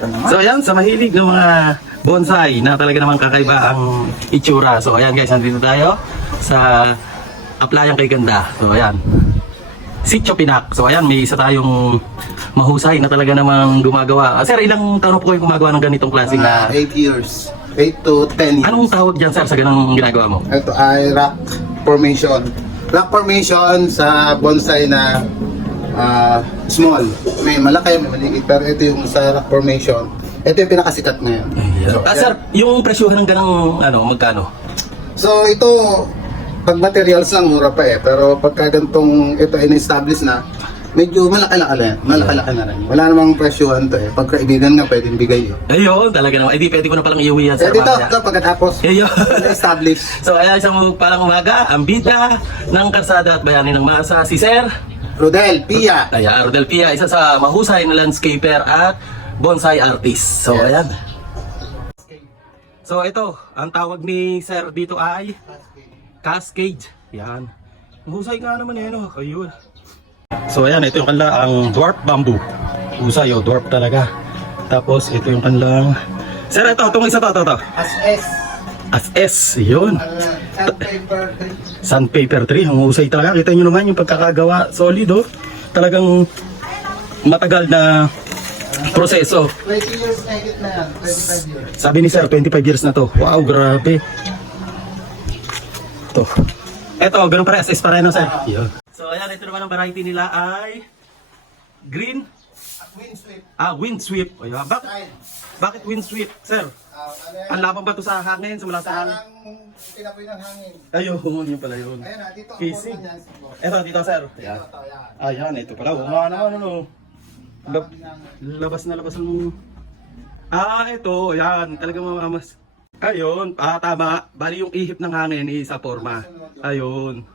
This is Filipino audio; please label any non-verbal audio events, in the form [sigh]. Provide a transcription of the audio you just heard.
So ayan, sa mahilig ng mga bonsai na talaga naman kakaiba ang itsura. So ayan guys, nandito tayo sa Aplayang kay Ganda. So ayan. Sitio Pinak. So ayan, may isa tayong mahusay na talaga namang gumagawa. Ah, sir, ilang taon po kayo gumagawa ng ganitong klaseng na... 8 years. 8 to 10 years. Anong tawag dyan sir sa ganang ginagawa mo? Ito ay rock formation. Rock formation sa bonsai na ah, small. May malaki, may maliit. Pero ito yung sa rock formation. Ito yung pinakasikat ngayon. So, Ah, sir, yung presyohan ng ganang ano, magkano? So ito, pag materials lang, mura pa eh. Pero pagka ganitong ito in-establish na, medyo malaki-laki na, malaki-laki na rin. Wala namang presyohan to eh. Pag kaibigan nga, pwedeng bigay yun. Ayun, talaga naman. Ay, di pwede ko na palang iuwi yan, Eh sir. dito, mamaya. ito pagkatapos, Ayun. [laughs] establish. so, ayan, isang palang umaga, ang bida ng Karsada at Bayani ng Masa, si Sir. Rodel, Pia. Ayan, Rodel Pia, isa sa mahusay na landscaper at bonsai artist. So, Yes. ayan. So, ito, ang tawag ni Sir dito ay Cascade. Yan. Mahusay nga naman yan, oh. Ayun. So, ayan, ito yung kanila, ang dwarf bamboo. Husay, oh, dwarf talaga. Tapos, ito yung kanilang... Sir, ito, itong isa to, ito, ito. As S. As S, yun. Uh, sandpaper tree. Sandpaper tree, ang husay talaga. Kita nyo naman yung pagkakagawa, solid, oh. Talagang matagal na proseso. 20 years na higit na yan. 25 years. Sabi ni Sir, 25 years na to. Wow, grabe. To. Eto, ganun pa rin. SS pa rin, no, Sir? Yun. So, ayan, ito naman ang variety nila ay green, Windsweep. ah, wind sweep. Ayan. Bak Style. Bakit wind sweep, sir? Ah. Ang labang ba ito sa hangin? Sa mula sa hangin? Parang tinapoy ng hangin. Ayun, yun pala yun. Ayan ah, dito ang Casing. forma niyan. siguro. Ito, dito, sir. Ayan. Ito, to. Ayan, ito pala. Oo nga naman, ano. Lab- labas na labas mo. Ah, ito. Ayan, talaga mamamas. Ayun. Ah, tama. Bali yung ihip ng hangin, isa forma. Ayun.